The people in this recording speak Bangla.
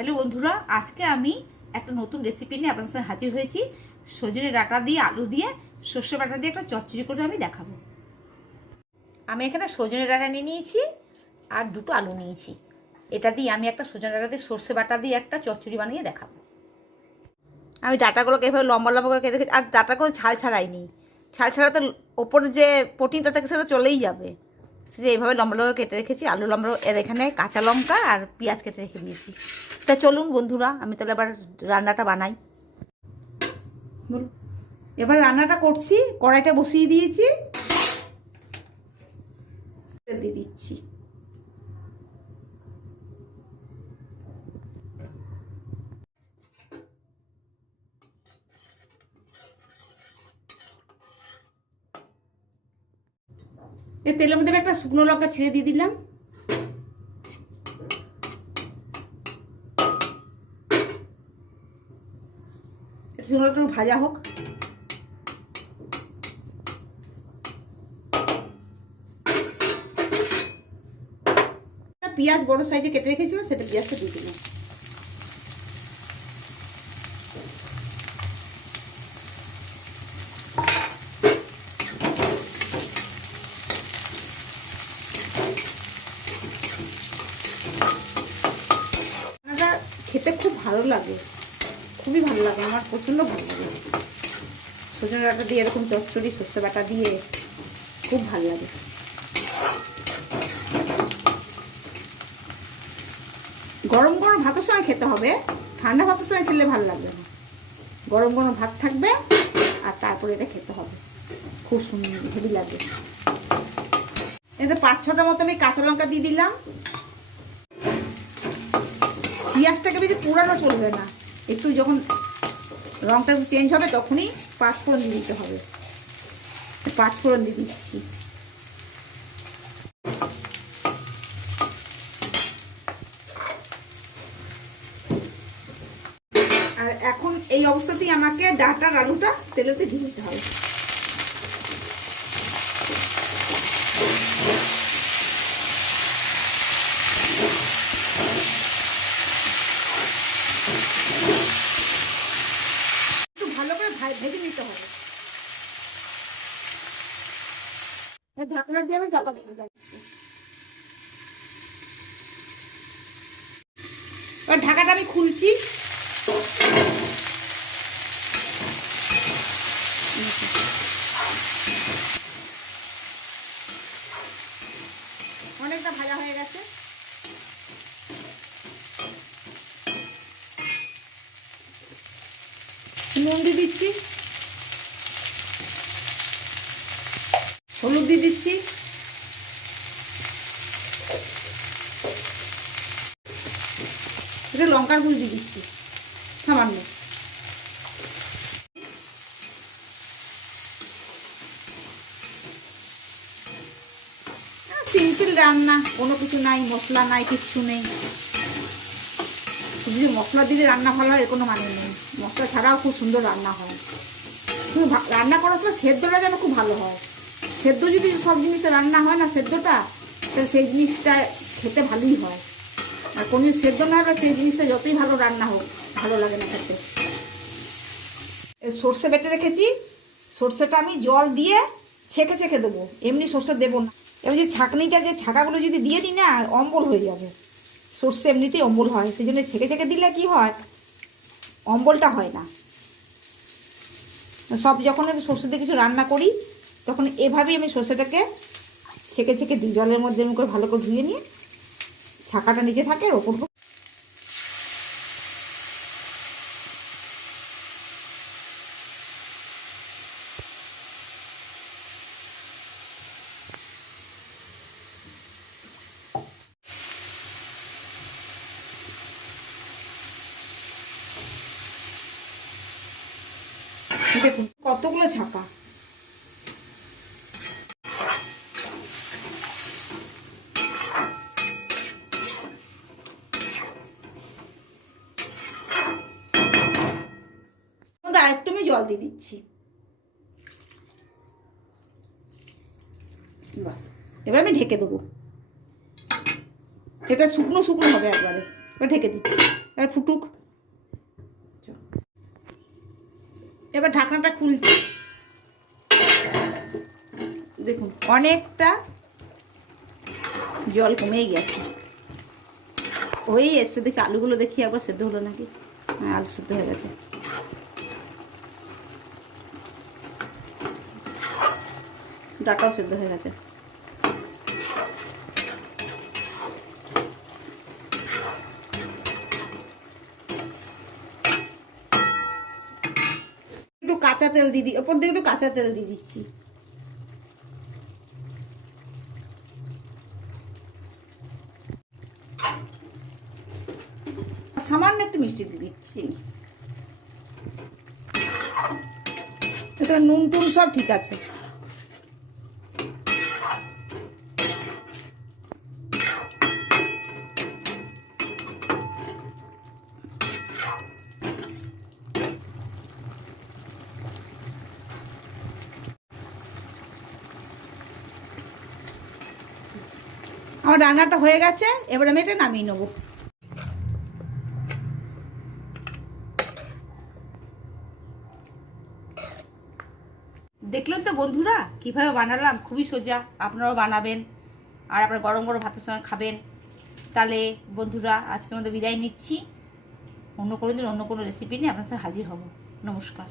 হ্যালো বন্ধুরা, আজকে আমি একটা নতুন রেসিপি নিয়ে আপনাদের সাথে হাজির হয়েছি। সজনে ডাঁটা দিয়ে আলু দিয়ে সর্ষে বাটা দিয়ে একটা চচ্চড়ি করে আমি দেখাবো। আমি এখানে সজনে ডাঁটা নিয়ে নিয়েছি আর দুটো আলু নিয়েছি। এটা দিয়ে আমি একটা সজনে ডাঁটা দিয়ে সর্ষে বাটা দিয়ে একটা চচ্চড়ি বানিয়ে দেখাবো। আমি ডাঁটাগুলোকে এভাবে লম্বা লম্বা করে কেটে রেখেছি, আর ডাঁটাগুলো ছাল ছাড়াইনি। ছাল ছাড়া তো ওপরে যে প্রোটিনটা থাকে সেটা চলেই যাবে। যে এইভাবে লম্বা লম্বা কেটে রেখেছি, আলু লম্বা, এর এখানে কাঁচা লঙ্কা আর পেঁয়াজ কেটে রেখে দিয়েছি। তা চলুন বন্ধুরা, আমি তাহলে এবার রান্নাটা বানাই। বলুন, এবার রান্নাটা করছি। কড়াইটা বসিয়ে দিয়েছি, তেল দিয়ে দিচ্ছি। এই তেলের মধ্যে একটা শুকনো লঙ্কা ছিঁড়ে দিয়ে দিলাম। শুকনো লঙ্কা ভাজা হোক। পেঁয়াজ বড় সাইজে কেটে রেখেছিলাম, সেটা পেঁয়াজটা দিয়ে দিলাম। খেতে খুব ভালো লাগে, খুবই ভালো লাগে, আমার প্রচণ্ড ভালো লাগে। সজনে ডাঁটা দিয়ে এরকম চচ্চড়ি সর্ষে বাটা দিয়ে খুব ভালো লাগে। গরম গরম ভাতের সঙ্গে খেতে হবে, ঠান্ডা ভাতের সঙ্গে খেলে ভালো লাগবে না। গরম গরম ভাত থাকবে আর তারপরে এটা খেতে হবে, খুব সুন্দর হেভি লাগবে। এটা 5-6টা মতো আমি কাঁচা লঙ্কা দিয়ে দিলাম। পেঁয়াজটাকে বেশি পুরানো চলবে না, একটু যখন রঙটা চেঞ্জ হবে তখনই 5 ফোড়ন দিয়ে দিতে হবে। 5 ফোড়ন দিয়ে দিচ্ছি। আর এখন এই অবস্থাতেই আমাকে ডাঁটার আলুটা তেলেতে দিয়ে দিতে হবে। ভালো করে ভেজে নিতে হবে। ঢাকনা দিয়ে আমি চাপা দিয়ে দিই। এবার ঢাকাটা আমি খুলছি। অনেকটা ভাজা হয়ে গেছে। নুন দিয়ে দিচ্ছি, হলুদ দিয়ে দিচ্ছি, এটা লঙ্কার গুঁড়ো দিয়ে দিচ্ছি সামান্য। সিম্পল রান্না, কোনো কিছু নাই, মশলা নাই, কিচ্ছু নেই। শুধু যে মশলা দিলে রান্না ভালো হয় এর কোনো মানে নেই, মশলা ছাড়াও খুব সুন্দর রান্না হয়। রান্না করার সময় সেদ্ধটা যেন খুব ভালো হয়। সেদ্ধ যদি সব জিনিসে রান্না হয় না, সেদ্ধটা, তাহলে সেই জিনিসটা খেতে ভালোই হয়। আর কোনো সেদ্ধ না হলে সেই জিনিসটা যতই ভালো রান্না হোক ভালো লাগে না খেতে। সর্ষে বেটে রেখেছি, সর্ষেটা আমি জল দিয়ে ছেঁকে ছেঁকে দেবো, এমনি সর্ষে দেবো না। এবার যে ছাঁকনিটা, যে ছাঁকাগুলো যদি দিয়ে দিই না, অম্বল হয়ে যাবে। সর্ষে এমনিতেই অম্বল হয়, সেই জন্য ছেঁকে ছেঁকে দিলে কি হয়, অম্বলটা হয় না। সব যখন আমি সর্ষে দিয়ে কিছু রান্না করি তখন এভাবেই আমি সর্ষেটাকে ছেঁকে ছেঁকে দিই, জলের মধ্যে এমনি করে ভালো করে ধুয়ে নিয়ে ছাঁকাটা নিচে থাকে আর ওপর দেখুন কতগুলো ছাঁকা। আরেকটু আমি জল দিয়ে দিচ্ছি। বাস, এবার আমি ঢেকে দেবো। এটা শুকনো শুকনো হবে একবারে, এবার ঢেকে দিচ্ছি। এবার ফুটুক। এবার ঢাকনাটা খুলছি। দেখুন অনেকটা জল কমেই গেছে, হয়েই এসছে। দেখি আলুগুলো দেখি একবার সেদ্ধ হলো নাকি। হ্যাঁ, আলু সেদ্ধ হয়ে গেছে। ডাটাও সেদ্ধ হয়ে গেছে। একটু কাঁচা তেল দিয়ে ওপর দিয়ে একটু কাঁচা তেল দিয়ে দিচ্ছি। সামান্য একটু মিষ্টি দিয়ে দিচ্ছি। এটা নুন টুন সব ঠিক আছে। আমার রান্নাটা হয়ে গেছে, এবার আমি এটা নামিয়ে নেবো। দেখলেন তো বন্ধুরা কিভাবে বানালাম, খুবই সোজা, আপনারাও বানাবেন আর আপনারা গরম গরম ভাতের সঙ্গে খাবেন। তাহলে বন্ধুরা আজকের মধ্যে বিদায় নিচ্ছি, অন্য কোনো দিন অন্য কোনো রেসিপি নিয়ে আপনার সাথে হাজির হব। নমস্কার।